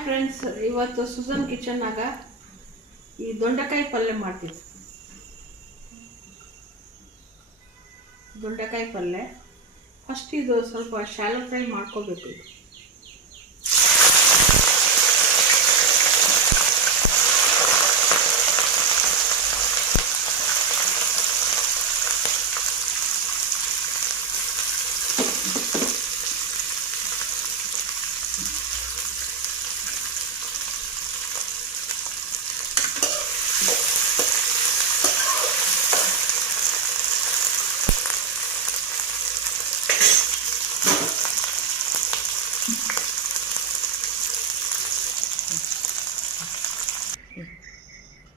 Hi friends, ಇವತ್ತು ಸುಜನ್ ಕಿಚನ್ನಾಗ ಈ ದೊಂಡೆಕಾಯಿ ಪಲ್ಯ ಮಾಡ್ತಿದ್ದೆ. ದೊಂಡೆಕಾಯಿ ಪಲ್ಯ ಫಸ್ಟ್ ಇದು ಸ್ವಲ್ಪ ಶಾಲೋ ಫ್ರೈ ಮಾಡ್ಕೋಬೇಕು. ಇದು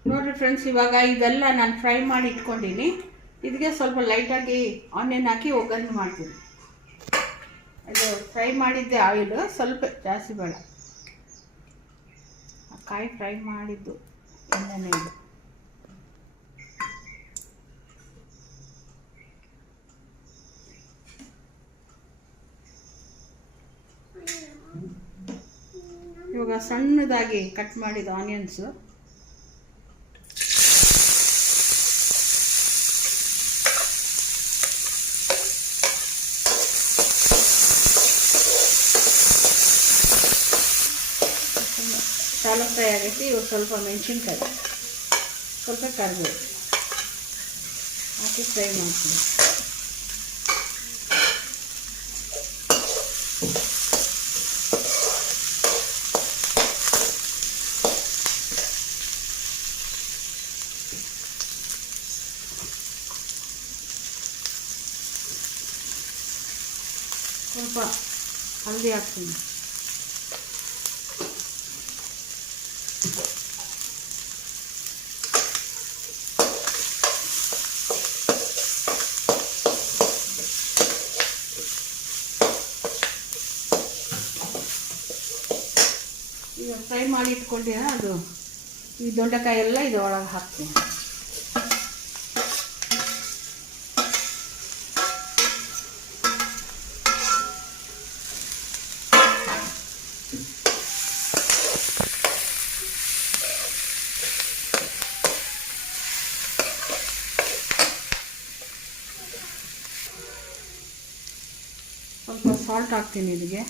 ನೋಡ್ರಿ ಫ್ರೆಂಡ್ಸ್, ಇವಾಗ ಇದೆಲ್ಲ ನಾನು ಫ್ರೈ ಮಾಡಿ ಇಟ್ಕೊಂಡಿನಿ. ಇದಕ್ಕೆ ಸ್ವಲ್ಪ ಲೈಟಾಗಿ ಆನಿಯನ್ ಹಾಕಿ ಒಗ್ಗರಣೆ ಮಾಡ್ತೀನಿ. ಇದು ಫ್ರೈ ಮಾಡಿದ್ದೆ ಆಯಿಲ್, ಸ್ವಲ್ಪ ಜಾಸ್ತಿ ಬೇಡ. ಕಾಯಿ ಫ್ರೈ ಮಾಡಿದ್ದು ಎಣ್ಣೆನೇ ಇದು. ಇವಾಗ ಸಣ್ಣದಾಗಿ ಕಟ್ ಮಾಡಿದ ಆನಿಯನ್ಸು, ಶಾಲೋ ಫ್ರೈ ಆಗೈತಿ. ಇವಾಗ ಸ್ವಲ್ಪ ಮೆಣಸಿನ್ಕಾಯಿ, ಸ್ವಲ್ಪ ಕರಿಬೇವು ಹಾಕಿ ಫ್ರೈ ಮಾಡ್ತೀನಿ. ಸ್ವಲ್ಪ ಹಳದಿ ಹಾಕ್ತೀನಿ. ಈಗ ಫ್ರೈ ಮಾಡಿ ಇಟ್ಕೊಂಡಿನ ಅದು ಈ ದೊಂಡೆಕಾಯಿ ಎಲ್ಲ ಇದರೊಳಗೆ ಹಾಕ್ತೀನಿ. ಸ್ವಲ್ಪ ಸಾಲ್ಟ್ ಹಾಕ್ತೀನಿ ಇದಕ್ಕೆ.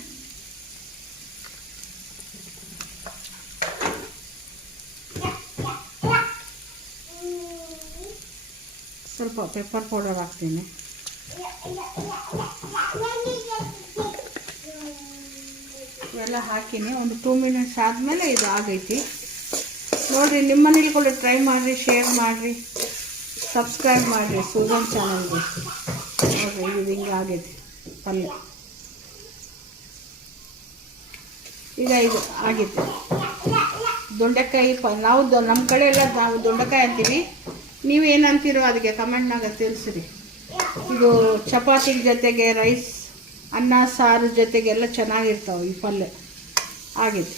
ಸ್ವಲ್ಪ ಪೆಪ್ಪರ್ ಪೌಡರ್ ಹಾಕ್ತೀನಿ. ಇವೆಲ್ಲ ಹಾಕಿನಿ. ಒಂದು 2 ಮಿನಿಟ್ಸ್ ಆದಮೇಲೆ ಇದು ಆಗೈತಿ. ನೋಡಿರಿ, ನಿಮ್ಮ ಮನೇಲಿ ಕೂಡ ಟ್ರೈ ಮಾಡಿರಿ, ಶೇರ್ ಮಾಡಿರಿ, ಸಬ್ಸ್ಕ್ರೈಬ್ ಮಾಡಿರಿ ಸುಜನ್ ಚಾನಲ್ಗೆ. ನೋಡಿರಿ, ಇದು ಹಿಂಗೆ ಆಗೈತಿ ಪಲ್ಯ. ಈಗ ಇದು ಆಗಿತ್ತು ದೊಂಡೆಕಾಯಿ ನಾವು ನಮ್ಮ ಕಡೆ ಎಲ್ಲ ನಾವು ದೊಂಡೆಕಾಯಿ ಅಂತೀವಿ. ನೀವು ಏನಂತೀರೋ ಅದಕ್ಕೆ ಕಮೆಂಟ್ನಾಗ ತಿಳಿಸ್ರಿ. ಇದು ಚಪಾತಿ ಜೊತೆಗೆ, ರೈಸ್, ಅನ್ನ ಸಾರು ಜೊತೆಗೆಲ್ಲ ಚೆನ್ನಾಗಿರ್ತಾವೆ ಈ ಪಲ್ಯ. ಆಗೈತಿ.